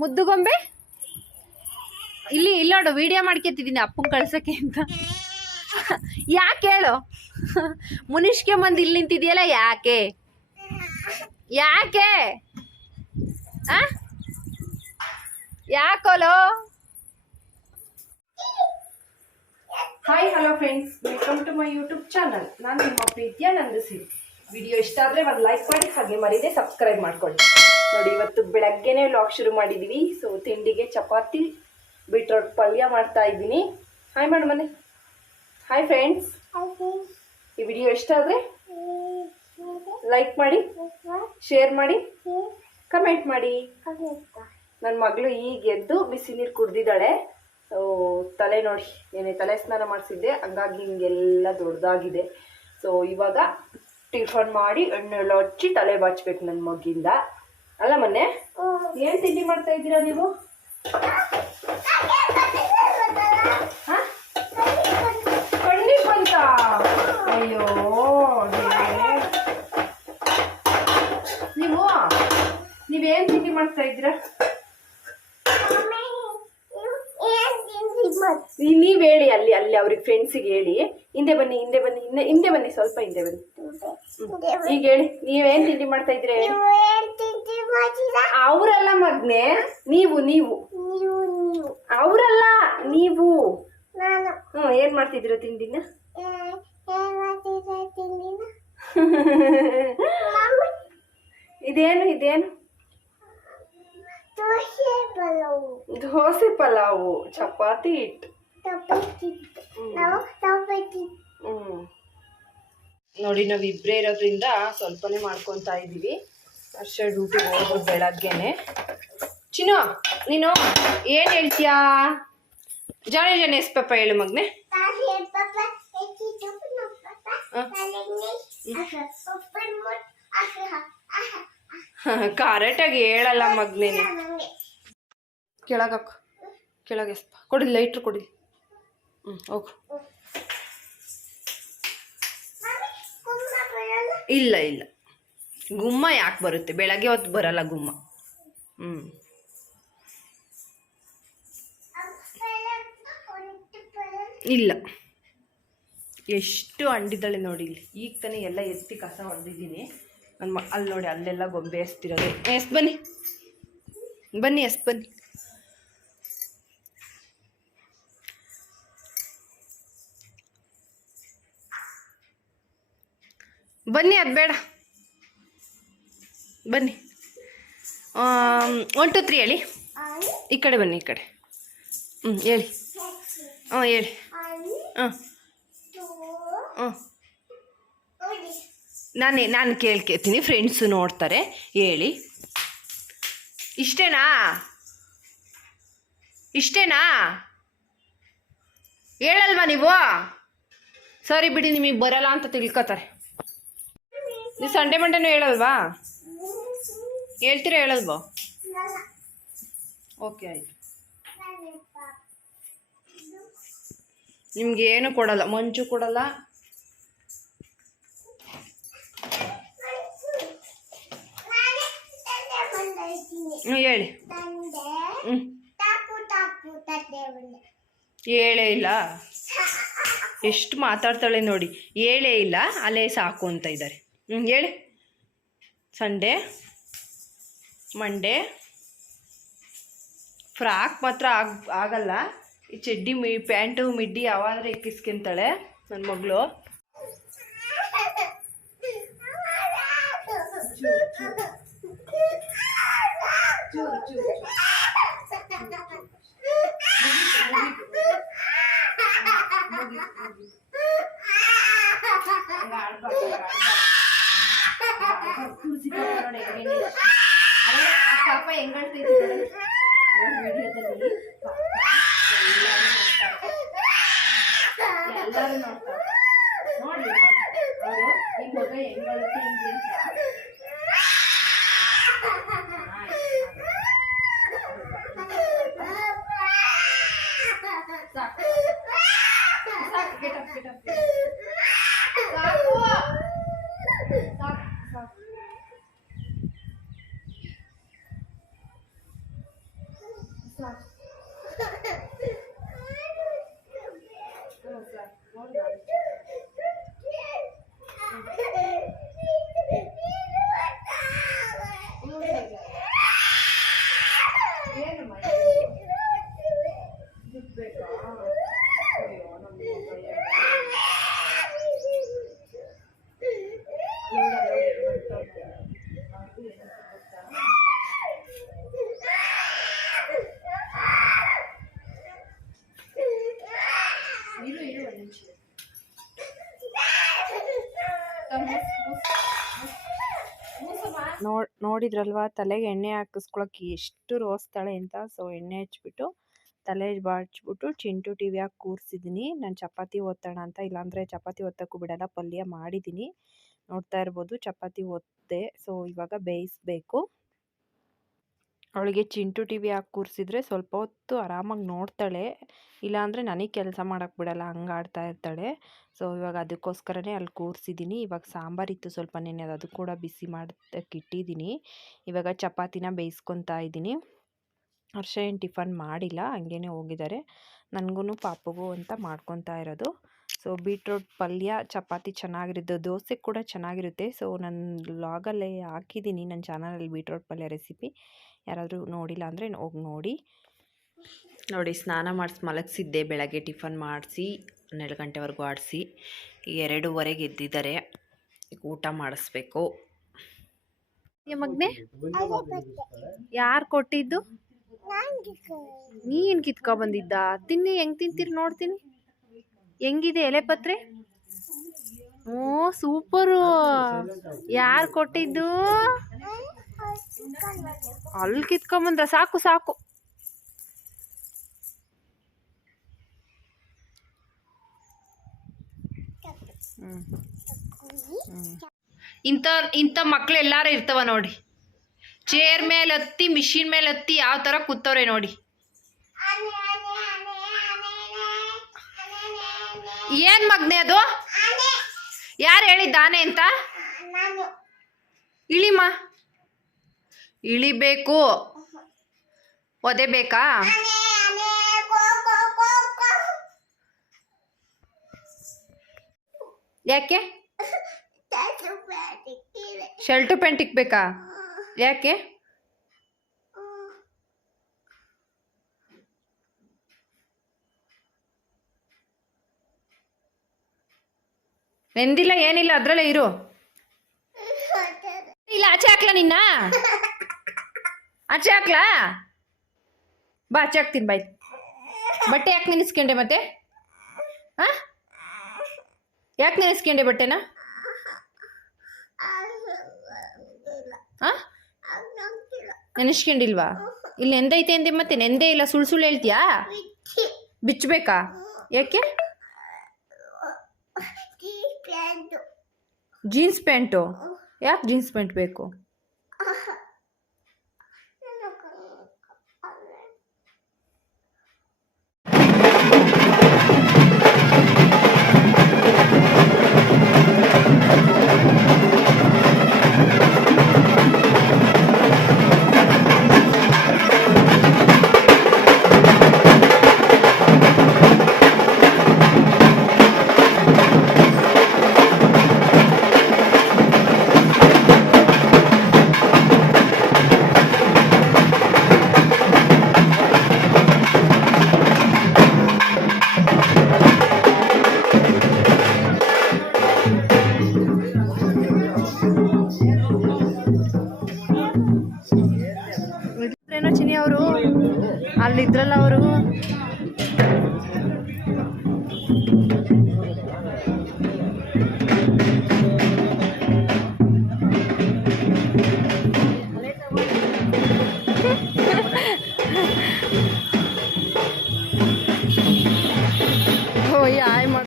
ಮುದ್ದುಗೊಂಬೆ? ಇಲ್ಲಿ, ಇಲ್ಲ ನೋಡು ವಿಡಿಯೋ ಮಾಡ್ಕೊತಿದ್ದೀನಿ ಅಪ್ಪನ ಕಳ್ಸಕ್ಕೆ ಅಂತ. ಯಾಕೆ ಹೇಳು? ಮುನಿಷ್ಕೆ ಬಂದು ಇಲ್ಲಿ ನಿಂತಿದ್ಯಲ್ಲ, ಯಾಕೆ? ಯಾಕೆ? ಯಾಕೋಲೋ? Hi hello friends welcome to my YouTube channel ನಾನು ನಿಮ್ಮ ಪ್ರೀತಿಯ ನಂದಿಸಿ ವಿಡಿಯೋ ಇಷ್ಟ ಆದರೆ ಒಂದು ಲೈಕ್ ಮಾಡಿ, ಹಾಗೆ ಮರೀದೆ ಸಬ್ಸ್ಕ್ರೈಬ್ ಮಾಡ್ಕೊಳ್ಳಿ. ನೋಡಿ ಇವತ್ತು ಬೆಳಗ್ಗೆನೇ ವ್ಲಾಗ್ ಶುರು ಮಾಡಿದ್ದೀವಿ ಸೊ ತಿಂಡಿಗೆ ಚಪಾತಿ ಬೀಟ್ರೋಟ್ ಪಲ್ಯ ಮಾಡ್ತಾ ಇದ್ದೀನಿ. ಹಾಯ್ ಮಾಡು ಮನೆ ಹಾಯ್ ಫ್ರೆಂಡ್ಸ್ ಈ ವಿಡಿಯೋ ಇಷ್ಟ ಆದರೆ ಲೈಕ್ ಮಾಡಿ ಶೇರ್ ಮಾಡಿ ಕಮೆಂಟ್ ಮಾಡಿ. ನನ್ನ ಮಗಳು ಈಗ ಎದ್ದು ಬಿಸಿ ನೀರು ಕುಡ್ದಿದ್ದಾಳೆ. ಸೊ ತಲೆ ನೋಡಿ ಏನೇ ತಲೆ ಸ್ನಾನ ಮಾಡಿಸಿದ್ದೆ. ಹಂಗಾಗಿ ಹಿಂಗೆಲ್ಲ ದೊಡ್ಡದಾಗಿದೆ. ಸೊ ಇವಾಗ ಟಿಫನ್ ಮಾಡಿ ಎಣ್ಣೆಲ್ಲ ಹಚ್ಚಿ ತಲೆ ಬಾಚ್ಬೇಕು ನನ್ನ ಮಗಿಂದ ಅಲ್ಲ ಮೊನ್ನೆ? ಏನು ತಿಂಡಿ ಮಾಡ್ತಾ ಇದ್ದೀರಾ ನೀವು? ಬಂತ? ಅಯ್ಯೋ. ನೀವು? ನೀವೇನ್ ತಿಂಡಿ ಮಾಡ್ತಾ ಇದ್ದೀರಾ? ನೀವ್ ಹೇಳಿ ಅಲ್ಲಿ ಅಲ್ಲಿ ಅವ್ರಿಗೆ ಫ್ರೆಂಡ್ಸಿಗೆ ಹೇಳಿ. ಹಿಂದೆ ಬನ್ನಿ ಹಿಂದೆ ಬನ್ನಿ, ಹಿಂದೆ ಹಿಂದೆ ಬನ್ನಿ, ಸ್ವಲ್ಪ ಹಿಂದೆ ಬನ್ನಿ. ಈಗ ಹೇಳಿ, ನೀವೇನ್ ತಿಂಡಿ ಮಾಡ್ತಾ ಇದ್ರಿ ಅವರಲ್ಲ ಮಗ್ನೆ ನೀವು ನೀವು. ಅವರಲ್ಲ ನೀವು. ಹ್ಮ್ ಏನ್ ಮಾಡ್ತಿದ್ದೀರ ತಿಂಡಿನ? ಇದೇನು ಇದೇನು? ದೋಸೆ ಪಲಾವು. ಚಪಾತಿ ಹಿಟ್ಟು. ಹ್ಮ್. ನೋಡಿ ನಾವ್ ಇಬ್ರೇ ಇರೋದ್ರಿಂದ ಸ್ವಲ್ಪನೇ ಮಾಡ್ಕೊತಾ ಇದೀವಿ ಹರ್ಷ ಡ್ಯೂಟಿಗೆ ಹೋದ್ರು ಬೆಳಗ್ಗೆನೆ. ಚಿನ್ನು ನೀನು ಏನ್ ಹೇಳ್ತೀಯಾ? ಜಾನೆ ಜಾನೆ ಎಸ್ ಪಾಪ ಹೇಳು ಮಗ್ನೆ. ಕರೆಕ್ಟಾಗಿ ಹೇಳಲ್ಲ ಮಗ್ನೇನೆ ಕೆಳಗಾಕು. ಕೆಳಗೆ ಎಸ್ಪ ಕೊಡಿ ಲೈಟ್ರ್ ಕೊಡಿ. ಹ್ಞೂ ಹೋಗು. ಇಲ್ಲ ಇಲ್ಲ. ಗುಮ್ಮ ಯಾಕೆ ಬರುತ್ತೆ? ಬೆಳಗ್ಗೆ ಹೊತ್ತು ಬರಲ್ಲ ಗುಮ್ಮ. ಹ್ಞೂ ಇಲ್ಲ. ಎಷ್ಟು ಅಂಡಿದ್ದಾಳೆ ನೋಡಿ ಇಲ್ಲಿ. ಈಗ ತಾನೇ ಎಲ್ಲ ಎತ್ತಿ ಕಸ ಹೊಡೆದಿದ್ದೀನಿ. ನನ್ನ ಅಲ್ಲಿ ನೋಡಿ, ಅಲ್ಲೆಲ್ಲ ಗೊಂಬೆ ಎಸ್ತಿರೋದು. ಎಸ್ ಬನ್ನಿ. ಬನ್ನಿ, ಎಸ್ ಬನ್ನಿ. ಬನ್ನಿ, ಅದು ಬೇಡ. ಬನ್ನಿ. ಒನ್ ಟು ತ್ರೀ ಹೇಳಿ. ಈ ಕಡೆ ಬನ್ನಿ, ಈ ಕಡೆ. ಹ್ಞೂ ಹೇಳಿ. ಹಾಂ ಹೇಳಿ. ಹಾಂ. ಹಾಂ. ನಾನೇ, ನಾನು ಕೇಳ್ಕೇತೀನಿ ಫ್ರೆಂಡ್ಸು ನೋಡ್ತಾರೆ, ಹೇಳಿ. ಇಷ್ಟೇನಾ? ಇಷ್ಟೇನಾ? ಹೇಳಲ್ವಾ ನೀವು? ಸರಿ ಬಿಡಿ, ನಿಮಗೆ ಬರಲ್ಲ ಅಂತ ತಿಳ್ಕೊತಾರೆ. ನೀವು ಸಂಡೆ ಮಂಡೇನೂ ಹೇಳಲ್ವಾ? ಹೇಳ್ತೀರಾ, ಹೇಳಲ್ವಾ? ಓಕೆ ಆಯಿತು. ನಿಮ್ಗೆ ಏನು ಕೊಡಲ್ಲ? ಮಂಚು ಕೊಡಲ್ಲ? ಹ್ಞೂ ಹೇಳಿ. ಹ್ಞೂ ಹೇಳೇ ಇಲ್ಲ. ಎಷ್ಟು ಮಾತಾಡ್ತಾಳೆ ನೋಡಿ. ಹೇಳೇ ಇಲ್ಲ, ಅಲ್ಲೇ ಸಾಕು ಅಂತ ಇದ್ದಾರೆ. ಹ್ಞೂ ಹೇಳಿ. ಸಂಡೇ. ಮಂಡೇ ಫ್ರಾಕ್ ಮಾತ್ರ ಆಗ ಆಗಲ್ಲ. ಈ ಚಡ್ಡಿ ಮಿ ಪ್ಯಾಂಟು ಮಿಡ್ಡಿ ಯಾವಾದ್ರೆ ಇಕ್ಕಿಸ್ಕೊಂತಾಳೆ ನನ್ನ ಮಗಳು. vengarse y se ನೋಡ್, ನೋಡಿದ್ರಲ್ವಾ? ತಲೆಗೆ ಎಣ್ಣೆ ಹಾಕಿಸ್ಕೊಳಕ್ಕೆ ಎಷ್ಟು ರೋಸ್ತಾಳೆ ಅಂತ. ಸೊ ಎಣ್ಣೆ ಹಚ್ಬಿಟ್ಟು, ತಲೆ ಬಾಚ್ಬಿಟ್ಟು ಚಿಂಟು ಟಿ ವಿ ಹಾಕಿ ಕೂರಿಸಿದ್ದೀನಿ ನಾನು ಚಪಾತಿ ಒತ್ತೋಣ ಅಂತ. ಇಲ್ಲಾಂದರೆ ಚಪಾತಿ ಒತ್ತಕ್ಕೂ ಬಿಡಲ್ಲ. ಪಲ್ಯ ಮಾಡಿದ್ದೀನಿ ನೋಡ್ತಾ ಇರ್ಬೋದು, ಚಪಾತಿ ಒತ್ತೆ ಸೊ ಇವಾಗ ಬೇಯಿಸ್ಬೇಕು. ಅವಳಿಗೆ ಚಿಂಟು ಟಿ ವಿ ಹಾಕಿ ಕೂರಿಸಿದ್ರೆ ಸ್ವಲ್ಪ ಹೊತ್ತು ಆರಾಮಾಗಿ ನೋಡ್ತಾಳೆ. ಇಲ್ಲಾಂದರೆ ನನಗೆ ಕೆಲಸ ಮಾಡೋಕ್ಕೆ ಬಿಡಲ್ಲ, ಹಂಗೆ ಆಡ್ತಾ ಇರ್ತಾಳೆ. ಸೊ ಇವಾಗ ಅದಕ್ಕೋಸ್ಕರನೇ ಅಲ್ಲಿ ಕೂರಿಸಿದ್ದೀನಿ ಇವಾಗ ಸಾಂಬಾರಿತ್ತು ಸ್ವಲ್ಪ ನೆನೆ ಅದು ಕೂಡ ಬಿಸಿ ಮಾಡೋದಕ್ಕೆ ಇಟ್ಟಿದ್ದೀನಿ ಇವಾಗ ಚಪಾತಿನ ಬೇಯಿಸ್ಕೊತಾ ಇದ್ದೀನಿ ಹರ್ಷ ಏನು ಟಿಫನ್ ಮಾಡಿಲ್ಲ ಹಂಗೇ ಹೋಗಿದ್ದಾರೆ. ನನಗೂ ಪಾಪಗೂ ಅಂತ ಮಾಡ್ಕೊತಾ ಇರೋದು. ಸೊ ಬೀಟ್ರೋಟ್ ಪಲ್ಯ, ಚಪಾತಿ ಚೆನ್ನಾಗಿರುತ್ತೆ, ದೋಸೆ ಕೂಡ ಚೆನ್ನಾಗಿರುತ್ತೆ. ಸೊ ನನ್ನ ಲಾಗಲ್ಲೇ ಹಾಕಿದ್ದೀನಿ ನನ್ನ ಚಾನಲಲ್ಲಿ ಬೀಟ್ರೋಟ್ ಪಲ್ಯ ರೆಸಿಪಿ ಯಾರಾದರೂ ನೋಡಿಲ್ಲ ಅಂದರೆ ಹೋಗಿ ನೋಡಿ. ನೋಡಿ ಸ್ನಾನ ಮಾಡಿಸಿ ಮಲಗಿಸಿದ್ದೆ ಬೆಳಗ್ಗೆ ಟಿಫನ್ ಮಾಡಿಸಿ ಹನ್ನೆರಡು ಗಂಟೆವರೆಗೂ ಆಡಿಸಿ. ಎರಡೂವರೆಗೆ ಎದ್ದಿದ್ದಾರೆ. ಈಗ ಊಟ ಮಾಡಿಸ್ಬೇಕು. ಮಗ್ನೆ ಯಾರು ಕೊಟ್ಟಿದ್ದು? ನೀನು ಕಿತ್ಕೊ ಬಂದಿದ್ದ ತಿನ್ನಿ ಹೆಂಗ್ ತಿಂತೀರಿ ನೋಡ್ತೀನಿ. ಹೆಂಗಿದೆ ಎಲೆ ಪತ್ರೆ? ಓ ಸೂಪರು. ಯಾರು ಕೊಟ್ಟಿದ್ದು? ಅಲ್ಲಿ ಕಿತ್ಕೊಂಬಂದ್ರ ಸಾಕು ಸಾಕು. ಇಂಥ ಇಂಥ ಮಕ್ಳು ಎಲ್ಲಾರು ಇರ್ತವ ನೋಡಿ ಚೇರ್ ಮೇಲೆ ಹತ್ತಿ, ಮಿಷಿನ್ ಮೇಲೆ ಹತ್ತಿ ಯಾವ ಥರ ಕೂತವ್ರೆ ನೋಡಿ. ಏನ್ ಮಗ್ನೆ ಅದು? ಯಾರು ಹೇಳಿದ್ದಾನೆ ಅಂತ? ಇಳಿಮ? ಇಳಿಬೇಕು. ಒದೆ ಬೇಕಾ ಯಾಕೆ? ಶರ್ಟು ಪ್ಯಾಂಟ್ ಇಕ್ಬೇಕಾ? ಯಾಕೆ? ನೆಂದಿಲ್ಲ ಏನಿಲ್ಲ, ಅದ್ರಲ್ಲೇ ಇರು. ಇಲ್ಲ, ಆಚೆ ಹಾಕ್ಲಾ ನಿನ್ನ? ಆಚೆ ಹಾಕ್ಲಾ? ಬಾ ಆಚೆ ಹಾಕ್ತೀನಿ ಬಾಯ್ ಬಟ್ಟೆ ಯಾಕೆ ನೆನೆಸ್ಕೊಂಡೆ ಮತ್ತೆ? ಹಾಂ ಯಾಕೆ ನೆನೆಸ್ಕೊಂಡೆ ಬಟ್ಟೆನ? ಹಾಂ ನೆನೆಸ್ಕೊಂಡಿಲ್ವಾ? ಇಲ್ಲಿ ನೆಂದೈತೆ ಅಂದೆ ಮತ್ತೆ ನೆಂದೆ ಇಲ್ಲ ಸುಳ್ಳು ಸುಳ್ಳು ಹೇಳ್ತೀಯಾ? ಬಿಚ್ಚಬೇಕಾ ಯಾಕೆ? ಜೀನ್ಸ್ ಪ್ಯಾಂಟು ಯಾಕೆ ಜೀನ್ಸ್ ಪ್ಯಾಂಟ್ ಬೇಕು?